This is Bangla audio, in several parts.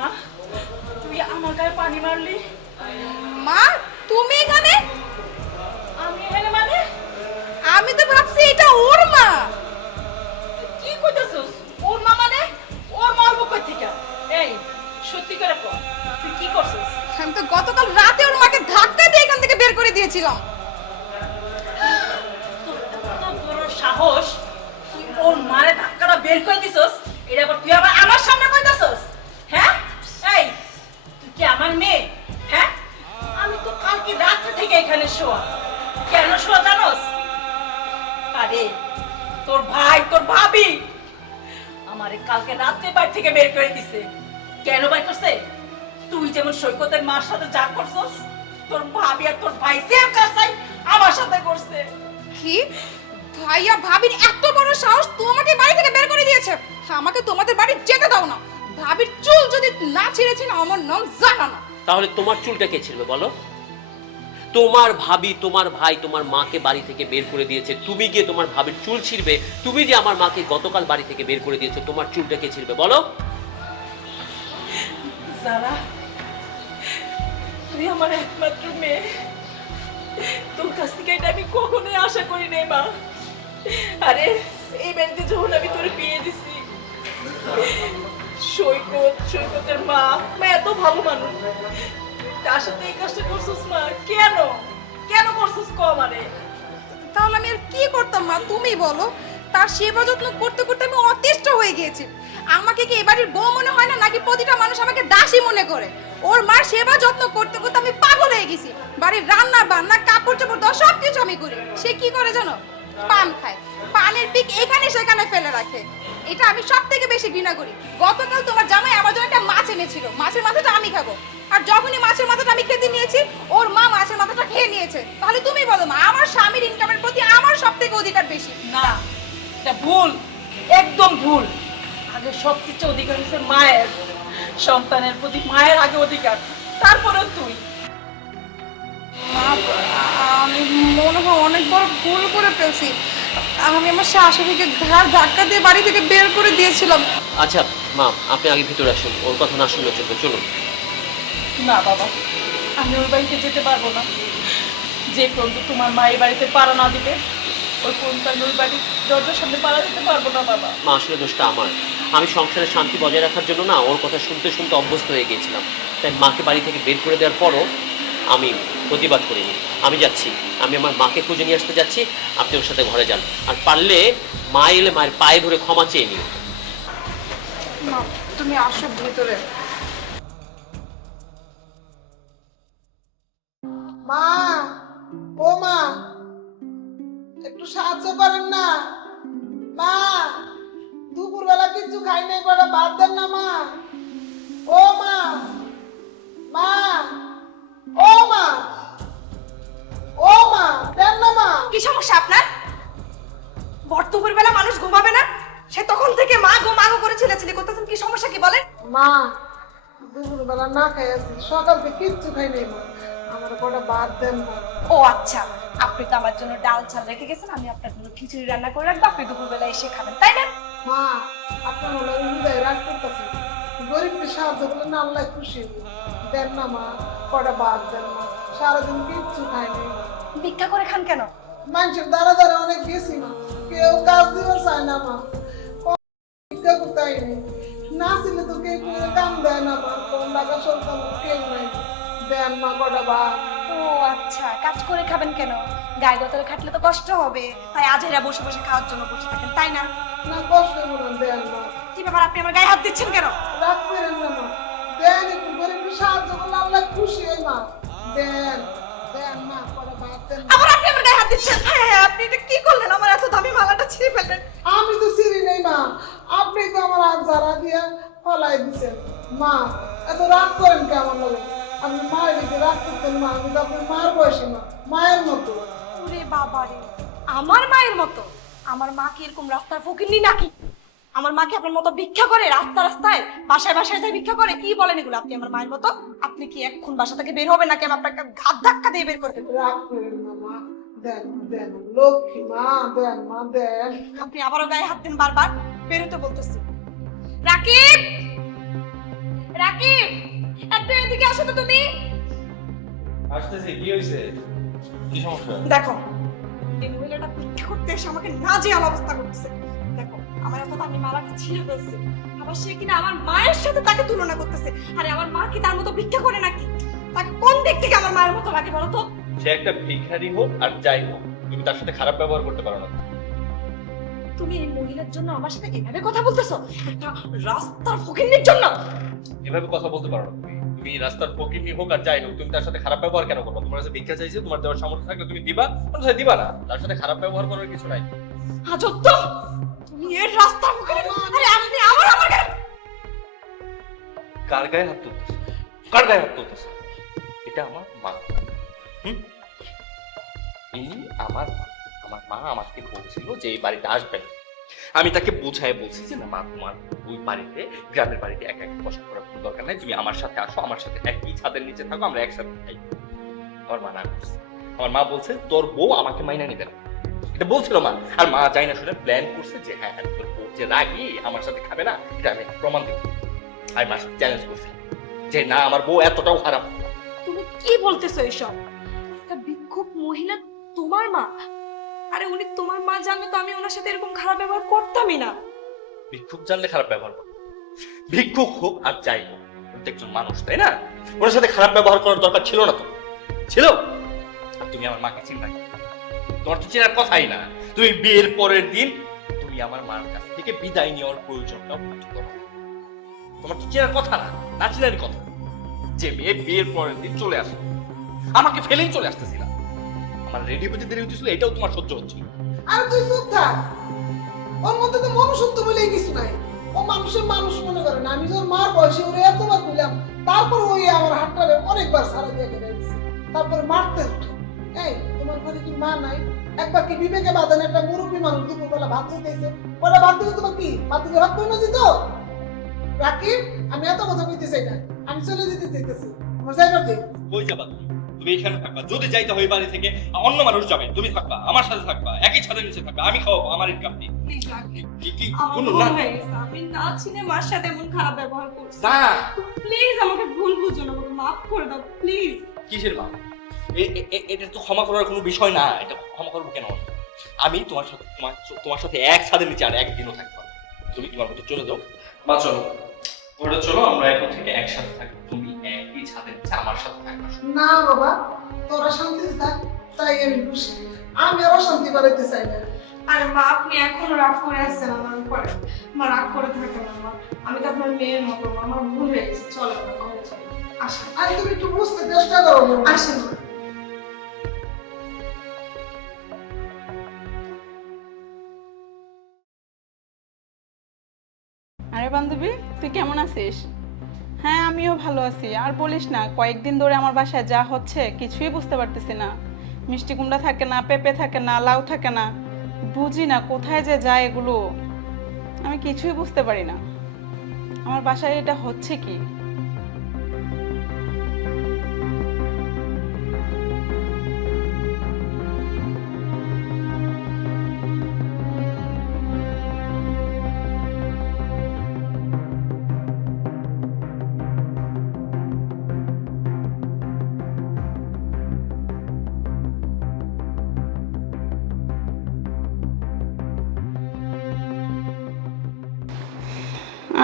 মা তুই আমার গায়ে পানি মারলি? মা তুমি এখানে? আমি এখানে মানে? আমি তো ভাবছি এটা ওর মা। কি কইতাছস? ওর মা মানে? ওর মা ওর কই থেকে? এই সত্যি করে কর, তুই কি করছিস? আমি তো গতকাল রাতে ওর মাকে ধাক্কা দিয়ে এখান থেকে বের করে দিয়েছিলাম। তোর এত বড় সাহস, তুই ওর মারে ধাক্কাটা বের করে দিছস, এটা আবার তুই আবার আমার সামনে কইতাছস? হ্যাঁ? এই তুই কি আমার মেয়ে? হ্যাঁ? আমি তো কালকে রাত্রে থেকে এখানে শোয়া। কেন শোয়া জানোস? আরে তোর ভাই তোর ভাবি আমারে কালকে রাত্রে বাড়ি থেকে বের করে দিছে। কেন বের করছে? তুই যেমন সৈকতের মার সাথে যা করছস, তোর ভাবি আর তোর ভাই সেম কাজটাই আমার সাথে করছে। কি ভাইয়া ভাবির এত বড় সাহস তোমাকে বাড়ি থেকে বের করে দিয়েছে? আমাকে তোমাদের বাড়ি যেতে দাও না। ভাবির চুল যদি না ছিঁড়েছে না আমার নাম জানা না। তাহলে তোমার চুলটা কে ছিঁড়বে বলো? তোমার ভাবি তোমার ভাই তোমার মাকে বাড়ি থেকে বের করে দিয়েছে, তুমি গিয়ে তোমার ভাবির চুল ছিঁড়বে? তুমি যে আমার মাকে গতকাল বাড়ি থেকে বের করে দিয়েছো, তোমার চুলটা কে ছিঁড়বে বলো? যারা তুই আমার একমাত্র মেয়ে, তোর কাছ থেকে এটা আমি কখনোই আশা করি নাই মা। আরে এই বাড়িতে যখন আমি তোর বিয়ে দিছি, সৈকতের মা এত ভালো মানুষ, তার সাথে এই কাজটা করছিস মা? কেন কেন করছিস ক আমারে? তাহলে আমি আর কি করতাম মা তুমি বলো? তার সেবা যত্ন করতে করতে আমি অতিষ্ঠ হয়ে গিয়েছি। আমাকে কি এবারের বউ মনে হয় না, নাকি প্রতিটা মানুষ আমাকে দাসী মনে করে? ওর মার সেবা যত্ন করতে করতে আমি পাগল হয়ে গেছি। বাড়ির রান্না বান্না কাপড় চোপড় দেওয়া সবকিছু আমি করি। সে কি করে জানো? পান খায়, পানের পিক এখানে সেখানে ফেলে রাখে। এটা আমি সব থেকে বেশি ঘৃণা করি। গতকাল তোমার জামাই আমার জন্য একটা মাছ এনেছিল, মাছের মাথাটা আমি খাবো, আর যখনই মাছের মাথাটা আমি খেতে নিয়েছি ওর মা মাছের মাথাটা খেয়ে নিয়েছে। তাহলে তুমি বলো মা, আমার স্বামীর ইনকামের প্রতি আমার সব থেকে অধিকার বেশি? না, এটা ভুল, একদম ভুল। আগে সবকিছু অধিকার হচ্ছে মায়ের, সন্তানের প্রতি মায়ের আগে অধিকার, তারপরে তুই। আমি মনে হয় অনেক বড় ভুল করে ফেলছি। আমি আমার শাশুড়িকে ঘাড় ধাক্কা দিয়ে বাড়ি থেকে বের করে দিয়েছিলাম। আচ্ছা মা, আপনি আগে ভিতরে আসুন, ওর কথা না শুনলে চলবে, চলুন। না বাবা, আমি ওই বাড়িতে যেতে পারবো না। যে পর্যন্ত তোমার মা এই বাড়িতে পাড়া না দিবে, ওই পর্যন্ত আমি ওই বাড়ির দরজার সামনে পাড়া দিতে পারবো না বাবা। মা আসলে দোষটা আমার। আমি সংসারের শান্তি বজায় রাখার জন্য না ওর কথা শুনতে শুনতে অভ্যস্ত হয়ে গিয়েছিলাম। তাই মাকে বাড়ি থেকে বের করে দেওয়ার পরও আমি প্রতিবাদ করিনি। আমি যাচ্ছি, আমি আমার মাকে খুঁজে নিয়ে আসতে যাচ্ছি। আপনি ওর সাথে ঘরে যান, আর পারলে মা এলে মায়ের পায়ে ধরে ক্ষমা চেয়ে নিও। মা তুমি আসো ভিতরে। মা, ও মা, একটু সাহায্য করেন না। মা, দুপুরবেলা কিছু খাই নাই, কটা ভাত দেন না মা। ও মা, মা, ও মা, ও মা, দেন না মা। কি সমস্যা আপনার? বর্তমান বেলা মানুষ ঘুমাবে না, সে তখন থেকে মা গো মা গো করে ছিলাছিলি করতেছেন। কি সমস্যা কি বলেন? মা, দুপুরবেলা না খাই আছি, সকাল থেকে কিচ্ছু খাই নাই মা, আমার কটা ভাত দেন না। ও আচ্ছা, আপনি তো আমার জন্য ডাল চাল রেখে গেছেন, আমি আপনার জন্য খিচুড়ি রান্না করে রাখবো, আপনি দুপুরবেলা এসে খাবেন, তাই না? মা, আপনার হলো হৃদয় রাগ করতেছি, গরিবকে সাহায্য করলে না আল্লাহ খুশি হইবে। দেন না মা, কটা ভাত দেন না, সারাদিন কিচ্ছু খাইনি। ভিক্ষা করে খান কেন? মানুষের দ্বারা দ্বারা অনেক গেছি মা, কেউ কাজ দিতে চায় না মা, ভিক্ষা করতে আইনি। না ছিল তো কেউ কোনো কাম দেয় না মা, কোন টাকা সন্তান কেউ নাই। দেন মা কটা ভাত। ও আচ্ছা, কাজ করে খাবেন কেন? গায়ে গতরে খাটলে তো কষ্ট হবে, তাই আজেরা বসে বসে খাওয়ার জন্য বসে থাকেন, তাই না? না কষ্ট মনে দেন মা। কি ব্যাপার, আপনি আমার গায়ে হাত দিচ্ছেন কেন? রাগ করেন না মা, দেন একটু গরিবকে সাহায্য করলে আল্লাহ খুশি হয় মা। দেন, দেন মা কটা ভাত দেন। আবার আপনি আমার গায়ে হাত দিচ্ছেন? হ্যাঁ, আপনি এটা কি করলেন? আমার এত দামি মালাটা ছিঁড়ে ফেললেন। আমি তো চিনি নাই মা, আপনি তো আমার হাত ঝাড়া দিয়ে ফলাই দিছেন। মা, এত রাগ করেন কে আমার লগে? আপনি মায়ের দিকে রাগ করতেন মা, আমি তো আপনার মার বয়সী মা, মায়ের মতো। ওরে বাবা রে, আমার মায়ের মতো? আমার মা কি এরকম রাস্তার ফকিন্নি নাকি? আমার মাকে আপনার মতো ভিক্ষা করে রাস্তা রাস্তায় বাসায় বাসায় যায় ভিক্ষা করে? কি বলেন এগুলো? আপনি আমার মায়ের মতো? আপনি কি এখন বাসা থেকে বের হবেন, নাকি আমি আপনাকে ঘাত ধাক্কা দিয়ে বের করে দেবো? রাগ করেন না মা, দেন দেন লক্ষ্মী মা, দেন মা দেন। আপনি আবারও গায়ে হাত দেন বারবার, বেরোতে বলতেছি। রাকিব, রাকিব, একটু এদিকে আসো তো তুমি। আসতেছি, কি হয়েছে? কি সমস্যা? দেখো, এই মহিলাটা ভিক্ষা করতে এসে আমাকে নাজেহাল অবস্থা করতেছে। দেখো, আমার এত দামি মালাটা ছিঁড়ে ফেলছে, আবার সে কিনা আমার মায়ের সাথে তাকে তুলনা করতেছে। আরে আমার মা কি তার মতো ভিক্ষা করে নাকি? তাকে কোন দিক থেকে আমার মায়ের মতো লাগে বলো তো? সে একটা ভিখারি হোক আর যাই হোক, তুমি তার সাথে খারাপ ব্যবহার করতে পারো না। তুমি এই মহিলার জন্য আমার সাথে এভাবে কথা বলতেছো? একটা রাস্তার ফকিন্নির জন্য? এভাবে কথা বলতে পারো না তুমি। তুমি রাস্তার ফকিরনি হোক আর যাই হোক, তুমি তার সাথে খারাপ ব্যবহার কেন করবে? তোমার কাছে ভিক্ষা চাইছে, তোমার দেওয়ার সামর্থ্য থাকলে তুমি দিবা, অন্যথায় দিবা না। তার সাথে খারাপ ব্যবহার করার কিছু নাই। আজব তো, তুমি এর রাস্তার ফকিন্নি। আরে আপনি আমার গায়ে কার গায়ে হাত তুলতেছে? কার গায়ে হাত তুলতেছে? এটা আমার মা। ইনি আমার মা। আমার মা আমাকে বলছিল যে এই বাড়িতে আসবেন। আমি তাকে বোঝায় বলছি যে না মা, তোমার ওই বাড়িতে, গ্রামের বাড়িতে একা একা বসা করার কোনো দরকার নাই, তুমি আমার সাথে আসো, আমার সাথে একই ছাদের নিচে থাকো, আমরা একসাথে খাই। আমার মা না করছে। আমার মা বলছে তোর বউ আমাকে মাইনা নিবে না, এটা বলছিল মা। আর মা যাই না শুনে প্ল্যান করছে যে হ্যাঁ হ্যাঁ তোর বউ যে রাগি আমার সাথে খাবে না, এটা আমি প্রমাণ দেবো। আর মা চ্যালেঞ্জ করছে যে না আমার বউ এতটাও খারাপ। তুমি কি বলতেছো এসব? একটা ভিক্ষুক মহিলা তোমার মা? আরে উনি তোমার মা জানলে তো আমি ওনার সাথে এরকম খারাপ ব্যবহার করতামই না। ভিক্ষুক জানলে খারাপ ব্যবহার করবে? ভিক্ষুক হোক আর যাই হোক, প্রত্যেকজন মানুষ, তাই না? ওনার সাথে খারাপ ব্যবহার করার দরকার ছিল না তো? ছিল? আর তুমি আমার মাকে চিন্তা করো, তোমার তো চেনার কথাই না। তুমি বিয়ের পরের দিন তুমি আমার মার কাছ থেকে বিদায় নেওয়ার প্রয়োজনটা বোধ করো। তোমার তো চেনার কথা না, না চেনারই কথা। যে মেয়ে বিয়ের পরের দিন চলে আসে, আমাকে ফেলেই চলে আসতেছিল, আমার রেডি হতে দেরি হতেছিল, এটাও তোমার সহ্য হচ্ছিল। আর তুই চুপ থাক। ওর মধ্যে তো মনুষ্যত্ব বলেই কিছু নাই। ও মানুষের মানুষ মনে করে না। আমি যখন মার বয়সে ওরে এতবার কইলাম, তারপর ওই আমার হাতটারে অনেকবার সারা দিয়ে গেলে দিচ্ছে, তারপরে মারতে উঠে। এই তোমার ঘরে কি মা নাই? একবার কি বিবেকে বাঁধেন? একটা মুরব্বী মানুষ দুপুরবেলা ভাত দিতেছে, ওরা ভাত দিতে তোমার কি ভাত দিতে ভাত কই না যেত? রাকিব, আমি এত কথা কইতে চাই না, আমি চলে যেতে চাইতেছি। আমার যাইবার দে। কই যাবা তুমি? তুমি এখানে থাকবা। যদি যাইতে হয় বাড়ি থেকে অন্য মানুষ যাবে, তুমি থাকবা, আমার সাথে থাকবা, একই ছাদের নিচে থাকবা, আমি খাওয়াবো, আমার ইনকাম নেই। প্লিজ রাকিব, কি আমার কোনো ভুল না হয়ে গেছে। আমি না চিনে মার সাথে এমন খারাপ ব্যবহার করছি। না। প্লিজ আমাকে ভুল বুঝো না, আমাকে মাফ করে দাও প্লিজ। কিসের মা? এটা তো ক্ষমা করার কোনো বিষয় না। এটা ক্ষমা করবো কেন? আমি তোমার সাথে এক ছাদের নিচে আর একদিনও থাকতে পারবো। তুমি তোমার মতো চলে যাও। মা চলো, ওটা চলো, আমরা এখন থেকে একসাথে থাকবো। তুমি একই ছাদের নিচে আমার সাথে থাকবা। না বাবা, তোরা শান্তিতে থাক, তাই আমি খুশি। আমি আরো শান্তি বাড়াইতে চাই না। আর মা, আপনি এখনো রাগ করে আসছেন আমার উপরে? মা রাগ করে থাকেন না মা, আমি তো আপনার মেয়ের মতো। মা, আমার ভুল হয়ে গেছে, চলো আমরা ঘরে চলো। আসেন আর তুমি একটু বুঝতে চেষ্টা করো। আসেন মা। আরে বান্ধবী, তুই কেমন আছিস? হ্যাঁ, আমিও ভালো আছি। আর বলিস না, কয়েকদিন ধরে আমার বাসায় যা হচ্ছে কিছুই বুঝতে পারতেছি না। মিষ্টি কুমড়া থাকে না, পেঁপে থাকে না, লাউ থাকে না, বুঝি না কোথায় যে যায় এগুলো। আমি কিছুই বুঝতে পারি না আমার বাসায় এটা হচ্ছে কি।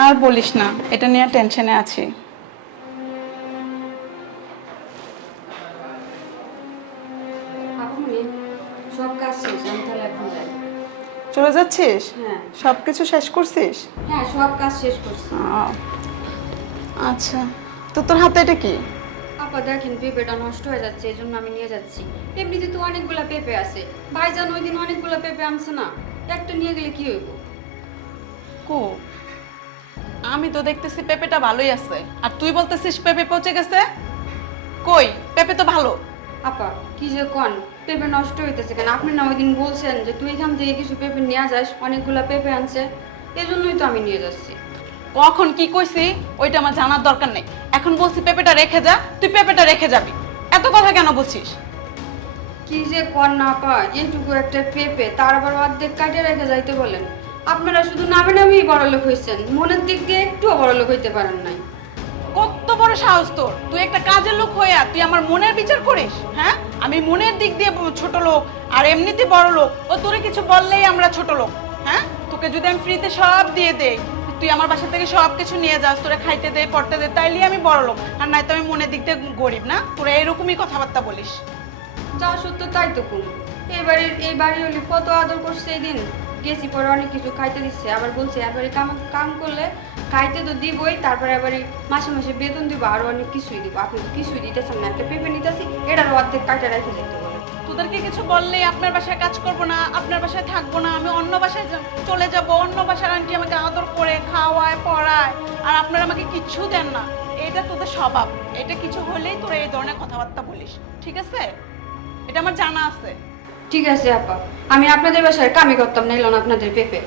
আর বলিস না, এটা নিয়ে টেনশনে আছি। আপনি সব কাজ শেষ, আমি তাহলে এখন যাই। চলে যাচ্ছিস? হ্যাঁ সব কিছু শেষ করছিস? হ্যাঁ, সব কাজ শেষ করছি। আচ্ছা, তো তোর হাতে এটা কি? আপা দেখেন, পেঁপেটা নষ্ট হয়ে যাচ্ছে, এই জন্য আমি নিয়ে যাচ্ছি। এমনিতে তো অনেকগুলা পেঁপে আছে, ভাইজান ওই দিন অনেকগুলা পেঁপে আনছে না, একটা নিয়ে গেলে কি হইব? কো, আমি তো দেখতেছি পেঁপেটা ভালোই আছে, আর তুই বলতেছিস পেঁপে পচে গেছে। কই, পেঁপে তো ভালো। আপা কি যে কোন, পেঁপে নষ্ট হইতেছে কেন? আপনি না ওই দিন বলছেন যে তুই এখান থেকে কিছু পেঁপে নিয়ে যাস, অনেকগুলা পেঁপে আনছে, এই জন্যই তো আমি নিয়ে যাচ্ছি। কখন কি কইছি ওইটা আমার জানার দরকার নেই। এখন বলছি পেঁপেটা রেখে যা, তুই পেঁপেটা রেখে যাবি। এত কথা কেন বলছিস? কি যে কর না পা, এইটুকু একটা পেঁপে তার আবার অর্ধেক কাটিয়ে রেখে যাইতে বলেন। আপনারা শুধু নামে নামেই বড়লোক হয়েছেন, মনের দিক দিয়ে একটুও বড়লোক হইতে পারেন নাই। সাহস তোর? তুই একটা কাজের লোক হইয়া তুই আমার মনের বিচার করিস? হ্যাঁ, আমি মনের দিক দিয়ে ছোট লোক আর এমনিতে বড় লোক, ও তোরে কিছু বললেই আমরা ছোট লোক। হ্যাঁ, তোকে যদি আমি ফ্রিতে সব দিয়ে দেই, তুই আমার বাসা থেকে সব কিছু নিয়ে যাস, তোরে খাইতে দে পড়তে দে, তাইলে আমি বড় লোক, আর নয়তো আমি মনের দিক দিয়ে গরিব। না, তোরা এরকমই কথাবার্তা বলিস। যা সত্য তাই তো কোন এই বাড়ি হলে কত আদর করছে এই দিন গেছি, পরে অনেক কিছু খাইতে দিচ্ছে, আবার বলছে এবারে কাম করলে খাইতে তো দিবই, তারপরে এবারে মাসে মাসে বেতন দিব, আরো অনেক কিছুই দিব। আপনি তো কিছুই দিতেছেন না, একটা পেঁপে নিতেছি, এটার অর্ধেক কাটা রেখে যেতে বলে। তোদেরকে কিছু বললেই আপনার বাসায় কাজ করব না, আপনার বাসায় থাকবো না, আমি অন্য বাসায় চলে যাব, অন্য বাসার আন্টি আমাকে আদর করে খাওয়ায় পড়ায়, আর আপনারা আমাকে কিচ্ছু দেন না। এটা তোদের স্বভাব, এটা কিছু হলেই তোরা এই ধরনের কথাবার্তা বলিস, ঠিক আছে? এটা আমার জানা আছে। ঠিক আছে আপা, আমি আপনাদের বাসায় কামই করতাম না, এলাম আপনাদের পেঁপে।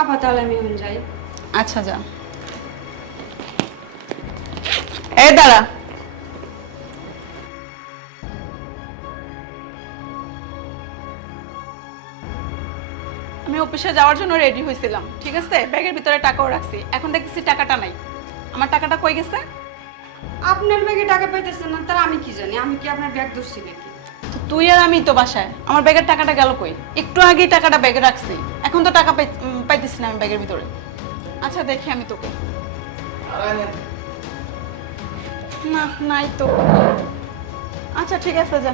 আপা তাহলে আমি এখন যাই। আচ্ছা যা। এই দাঁড়া, আমি অফিসে যাওয়ার জন্য রেডি হয়েছিলাম, ঠিক আছে? ব্যাগের ভিতরে টাকাও রাখছি, এখন দেখছি টাকাটা নাই। আমার টাকাটা কই গেছে? আপনার ব্যাগে টাকা পাইতেছেন না, তার আমি কি জানি? আমি কি আপনার ব্যাগ ধরছি নাকি? তো তুই আর আমি তো বাসায়, আমার ব্যাগের টাকাটা গেল কই? একটু আগেই টাকাটা ব্যাগে রাখছি, এখন তো টাকা পাইতেছি না আমি ব্যাগের ভিতরে। আচ্ছা দেখি আমি তোকে। না, নাই তো। আচ্ছা ঠিক আছে, যা।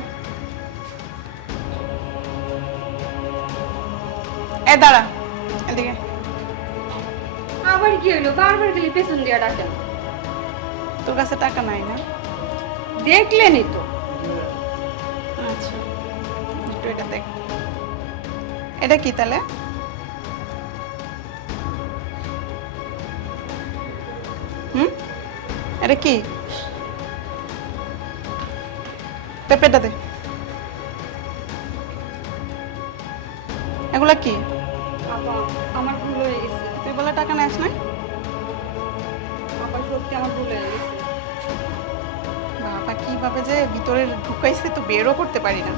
এ দাঁড়া, এদিকে। আবার কি হইলো? বারবার গেলে পেছন দিয়ে ডাকেন। তোর কাছে টাকা নাই না? দেখলেনই তো। আচ্ছা, একটু এটা দেখ। এটা কি তাহলে? এটা কি? পেঁপেটা দে। এগুলা কি? আপা আমার ভুল হয়ে গেছে। তুই বলে টাকা নেস না? আপা সত্যি আমার ভুল হয়ে গেছে। বাবা কিভাবে যে ভিতরে ঢুকাইছে তো বেরও করতে পারি না।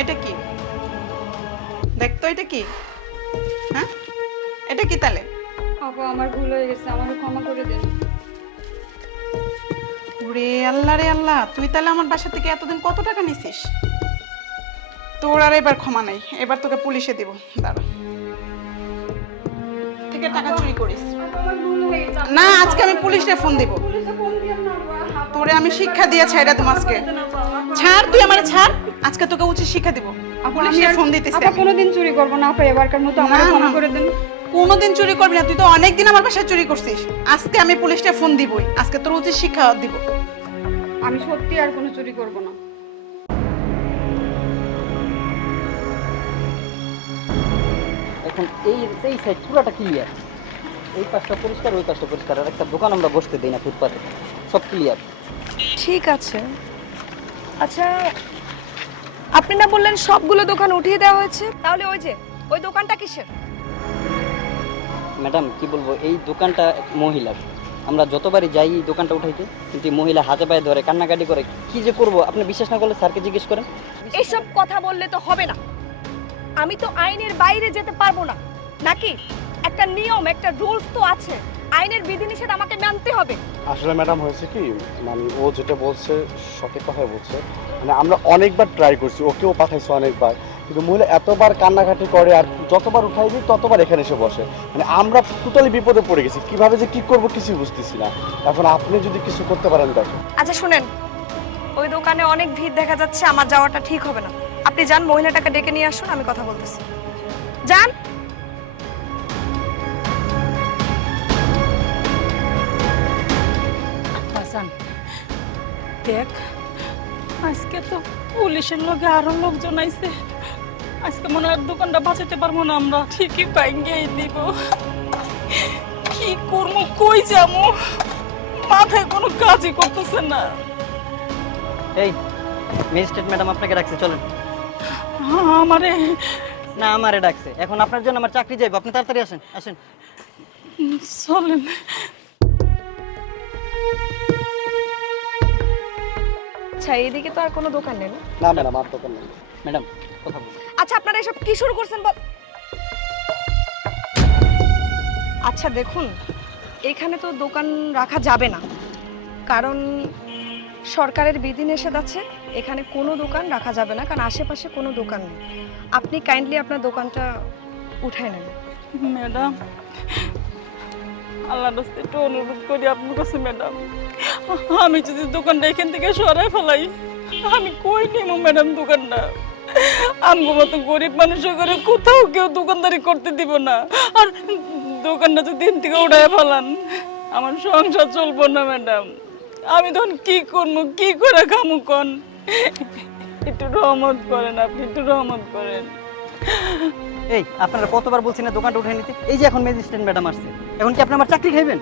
এটা কি? দেখ তো এটা কি? হ্যাঁ, এটা কি তাহলে? আপা আমার ভুল হয়ে গেছে, আমাকে ক্ষমা করে দেন। ওরে আল্লাহ রে আল্লাহ, তুই তাহলে আমার বাসা থেকে এতদিন কত টাকা নিছিস? তোর আর এবার ক্ষমা নাই, এবার তোকে পুলিশে দিব। দাঁড়া, থেকে টাকা চুরি করিস আমার ভুল হয়ে গেছে। না, আজকে আমি পুলিশে ফোন দিব। পুলিশে ফোন দিয়েন না আপা। তোরে আমি শিক্ষা দিয়ে ছাইড়া দেব আজকে। ছাড়, তুই আমারে ছাড়, আজকে তোকে উচিত শিক্ষা দিব। পুলিশে ফোন দিতেছি আপা আমি। কোনোদিন চুরি করব না আপা, এবারকার মতো আমাকে না, ক্ষমা না। করে দেন। কোনোদিন চুরি করবি না, তুই তো অনেকদিন আমার বাসায় চুরি করছিস। আজকে আমি পুলিশে ফোন দিবই, আজকে তোর উচিত শিক্ষা দিব। আমি সত্যি আর কোনো চুরি করব না। এখন এই সাইড পুরোটা ক্লিয়ার, এই পাশটা পরিষ্কার, ওই পাশটা পরিষ্কার, আর একটা দোকান আমরা বসতে দিই না ফুটপাতে, সব ক্লিয়ার। ঠিক আছে। আচ্ছা, আপনি না বললেন সবগুলো দোকান উঠিয়ে দেওয়া হয়েছে, তাহলে ওই দোকানটা কিসের? ম্যাডাম কি বলবো, এই দোকানটা মহিলার, আমরা যতবারই যাই এই দোকানটা উঠাইতে, কিন্তু এই মহিলা হাতে পায়ে ধরে কান্নাকাটি করে। কি যে করবো, আপনি বিশ্বাস না করলে স্যারকে জিজ্ঞেস করেন। এইসব কথা বললে তো হবে না, আমি তো আইনের বাইরে যেতে পারবো না নাকি? একটা নিয়ম, একটা রুলস তো আছে, আইনের বিধিনিষেধ আমাকে মানতে হবে। আসলে ম্যাডাম হয়েছে কি, মানে ও যেটা বলছে সঠিক কথাই বলছে। মানে আমরা অনেকবার ট্রাই করছি, ওকেও পাঠাইছি অনেকবার, কিন্তু মহিলা এতবার কান্নাকাটি করে, আর যতবার উঠাই দিই ততবার এখানে এসে বসে। মানে আমরা টোটালি বিপদে পড়ে গেছি, কিভাবে যে কি করবো কিছুই বুঝতেছি না। এখন আপনি যদি কিছু করতে পারেন দেখো। আচ্ছা শুনেন, ওই দোকানে অনেক ভিড় দেখা যাচ্ছে, আমার যাওয়াটা ঠিক হবে না। আপনি যান, মহিলাটাকে ডেকে নিয়ে আসুন, আমি কথা বলতেছি। যান। দেখ, আজকে তো পুলিশের লোকে আরো লোকজন আইছে, আজকে মনে হয় দোকানটা বাঁচাতে পারবো না আমরা, ঠিকই ভাঙ্গেই দিব। কি করবো, কই যাবো, মাথায় কোনো কাজই করতেছে না। এই ম্যাজিস্ট্রেট ম্যাডাম আপনাকে ডাকছে, চলেন। আমারে না, আমারে ডাকছে, এখন আপনার জন্য আমার চাকরি যাইব, আপনি তাড়াতাড়ি আসেন, আসেন। চলেন। আচ্ছা, এইদিকে তো আর কোনো দোকান নেই না? না ম্যাডাম, আর দোকান নেই। ম্যাডাম কথা বলুন। আচ্ছা, আপনারা এসব কি শুরু করছেন? আচ্ছা দেখুন, এখানে তো দোকান রাখা যাবে না, কারণ সরকারের বিধিনিষেধ আছে, এখানে কোনো দোকান রাখা যাবে না, কারণ আশেপাশে কোনো দোকান নেই। আপনি কাইন্ডলি আপনার দোকানটা উঠায় নেন। ম্যাডাম, আল্লাহর রাস্তায় একটু অনুরোধ করি আপনার কাছে ম্যাডাম, আমি যদি দোকানটা এখান থেকে সরাই ফেলাই, আমি কই নিব ম্যাডাম দোকানটা? আমগো মতো গরিব মানুষের করে কোথাও কেউ দোকানদারি করতে দিব না, আর দোকানটা যদি এখান থেকে উঠায় ফেলান আমার সংসার চলবো না ম্যাডাম। আমি তখন কি করবো, কি করে খামু কন? একটু রহমত করেন, আপনি একটু রহমত করেন। এই আপনারা কতবার বলছি না দোকানটা উঠে নিতে? এই যে এখন ম্যাজিস্ট্রেট ম্যাডাম আসছে, এখন কি আপনি আমার চাকরি খাইবেন?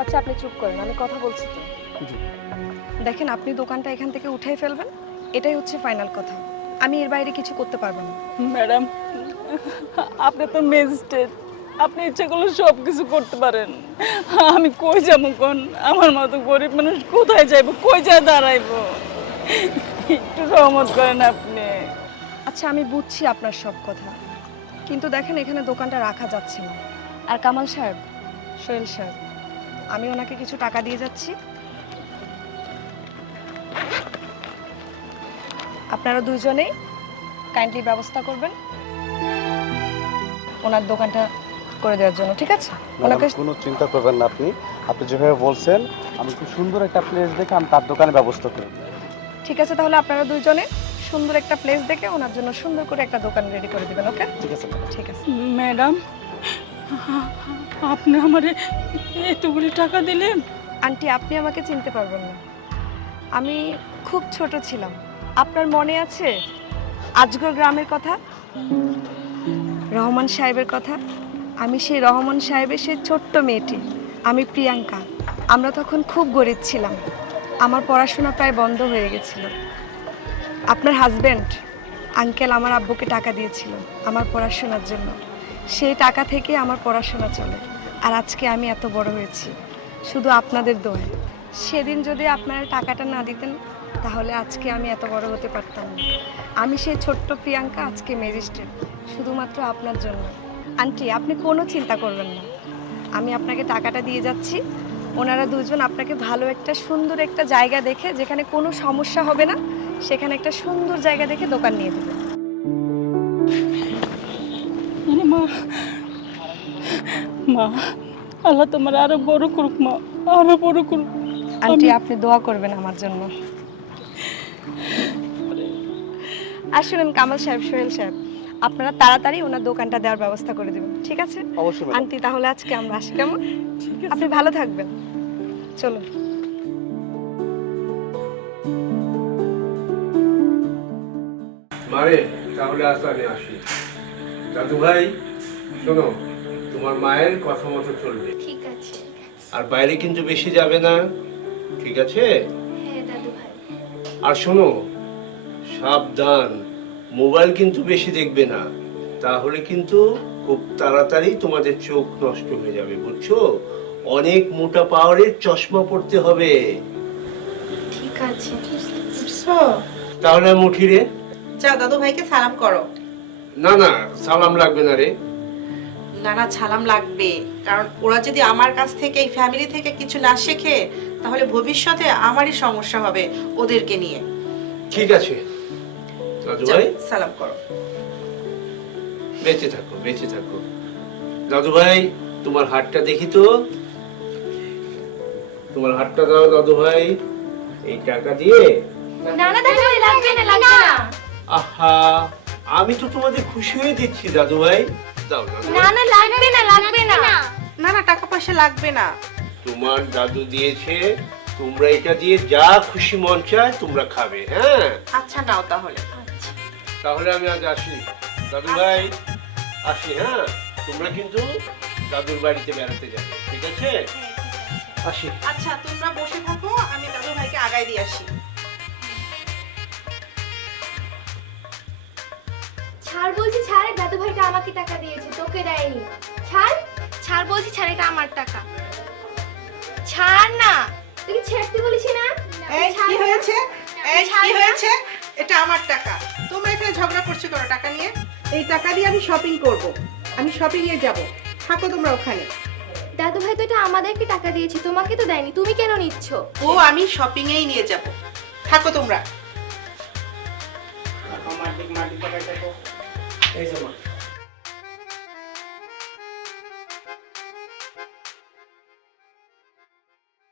আচ্ছা আপনি চুপ করেন, আমি কথা বলছি তো। জি। দেখেন, আপনি দোকানটা এখান থেকে উঠাই ফেলবেন, এটাই হচ্ছে ফাইনাল কথা। আমি এর বাইরে কিছু করতে পারবো না। ম্যাডাম, আপনি তো ম্যাজিস্ট্রেট, আপনি ইচ্ছে করলে সব কিছু করতে পারেন। আমি কই যাবো কোন? আমার মতো গরিব মানুষ কোথায় যাইবো, কই যায় দাঁড়াইবো? একটু রহমত করেন আপনি। আচ্ছা আমি বুঝছি আপনার সব কথা, কিন্তু দেখেন এখানে দোকানটা রাখা যাচ্ছে না। আর কামাল সাহেব, সোহেল সাহেব, আমি ওনাকে কিছু টাকা দিয়ে যাচ্ছি, আপনারা দুজনেই কাইন্ডলি ব্যবস্থা করবেন ওনার দোকানটা করে দেওয়ার জন্য, ঠিক আছে? ওনাকে ম্যাডাম, কোনো চিন্তা করবেন না আপনি। আপনি যেভাবে বলছেন, আমি খুব সুন্দর একটা প্লেস দেখে আমি তার দোকানে ব্যবস্থা করব। ঠিক আছে, তাহলে আপনারা দুজনে সুন্দর একটা প্লেস দেখে ওনার জন্য সুন্দর করে একটা দোকান রেডি করে দিবেন, ওকে? ঠিক আছে ম্যাডাম। ঠিক আছে। ম্যাডাম, আপনি আমারে এতগুলি টাকা দিলেন? আন্টি, আপনি আমাকে চিনতে পারবেন না, আমি খুব ছোট ছিলাম। আপনার মনে আছে আজগর গ্রামের কথা, রহমান সাহেবের কথা? আমি সেই রহমান সাহেবের সেই ছোট্ট মেয়েটি, আমি প্রিয়াঙ্কা। আমরা তখন খুব গরিব ছিলাম, আমার পড়াশোনা প্রায় বন্ধ হয়ে গেছিল। আপনার হাজব্যান্ড আঙ্কেল আমার আব্বুকে টাকা দিয়েছিল আমার পড়াশোনার জন্য, সেই টাকা থেকে আমার পড়াশোনা চলে। আর আজকে আমি এত বড় হয়েছি শুধু আপনাদের দোয়ায়। সেদিন যদি আপনারা টাকাটা না দিতেন তাহলে আজকে আমি এত বড় হতে পারতাম না। আমি সেই ছোট্ট প্রিয়াঙ্কা আজকে ম্যাজিস্ট্রেট, শুধুমাত্র আপনার জন্য। আন্টি, আপনি কোনো চিন্তা করবেন না, আমি আপনাকে টাকাটা দিয়ে যাচ্ছি। ওনারা দুজন আপনাকে ভালো একটা সুন্দর একটা জায়গা দেখে, যেখানে কোনো সমস্যা হবে না, সেখানে একটা সুন্দর জায়গা দেখে দোকান নিয়ে দেবে। মা, মা, আল্লাহ তোমার আরো বড় করুক মা, আরো বড় করুক। আন্টি, আপনি দোয়া করবেন আমার জন্য। আর শুনুন কামাল সাহেব, সোহেল সাহেব, আপনারা তাড়াতাড়ি ওনার দোকানটা দেওয়ার ব্যবস্থা করে দেবেন, ঠিক আছে? অবশ্যই ম্যাডাম। আন্টি, তাহলে আজকে আমরা আসি, কেমন? আপনি ভালো থাকবেন, চলুন। মারে, তাহলে আজ আমি আসি। দাদু ভাই, শোনো, তোমার মায়ের কথা মতো চলবে, ঠিক আছে। আর বাইরে কিন্তু বেশি যাবে না, ঠিক আছে? হ্যাঁ দাদু ভাই। আর শোনো, সাবধান, মোবাইল কিন্তু বেশি দেখবে না, তাহলে কিন্তু খুব তাড়াতাড়ি তোমাদের চোখ নষ্ট হয়ে যাবে, বুঝছো? অনেক মোটা পাওয়ারের চশমা পড়তে হবে। ঠিক আছে। তাহলে আমি উঠি রে। যা দাদু ভাইকে সালাম করো। না না, সালাম লাগবে না রে। না না, সালাম লাগবে, কারণ ওরা যদি আমার কাছ থেকে, এই ফ্যামিলি থেকে কিছু না শেখে তাহলে ভবিষ্যতে আমারই সমস্যা হবে ওদেরকে নিয়ে। ঠিক আছে দাদু যাও, ভাই, সালাম করো। বেঁচে থাকো, বেঁচে থাকো। দাদু ভাই, তোমার হাতটা দেখি তো, তোমার হাতটা দাও দাদু ভাই, এই টাকা দিয়ে। না না দাদু ভাই, লাগবে না, লাগবে না। আহা, আমি তো তোমাদের খুশি হয়ে দিচ্ছি দাদু ভাই, দাও দাদু না ভাই। না, লাগবে না, লাগবে না। না না, টাকা পয়সা লাগবে না। তোমার দাদু দিয়েছে, তোমরা এটা দিয়ে যা খুশি মন চায় তোমরা খাবে, হ্যাঁ? আচ্ছা নাও তাহলে। তাহলে আমি আজ আসি দাদু ভাই, আসি, হ্যাঁ? তোমরা কিন্তু দাদুর বাড়িতে বেড়াতে যাবে, ঠিক আছে? আসি। আচ্ছা তোমরা বসে থাকো, আমি দাদু ভাইকে আগায় দিয়ে আসি। ছাড় বলছি, ছাড়, দাদু ভাইটা আমাকে টাকা দিয়েছে, তোকে দেয়নি। ছাড়, ছাড় বলছি, ছাড়, এটা আমার টাকা। ছাড় না, তুই ছেড়তে বলিস না। এই ছাড় কি না। হয়েছে? এই ছাড় কি না। হয়েছে? এটা আমার টাকা, তোমরা এখানে ঝগড়া করছো কেন টাকা নিয়ে? এই টাকা দিয়ে আমি শপিং করব, আমি শপিং এ যাব, থাকো তোমরা ওখানে। দাদু ভাই তো এটা আমাদেরকে টাকা দিয়েছে, তোমাকে তো দেয়নি, তুমি কেন নিচ্ছ? ও আমি শপিং এই নিয়ে যাব, থাকো তোমরা। এই যে মা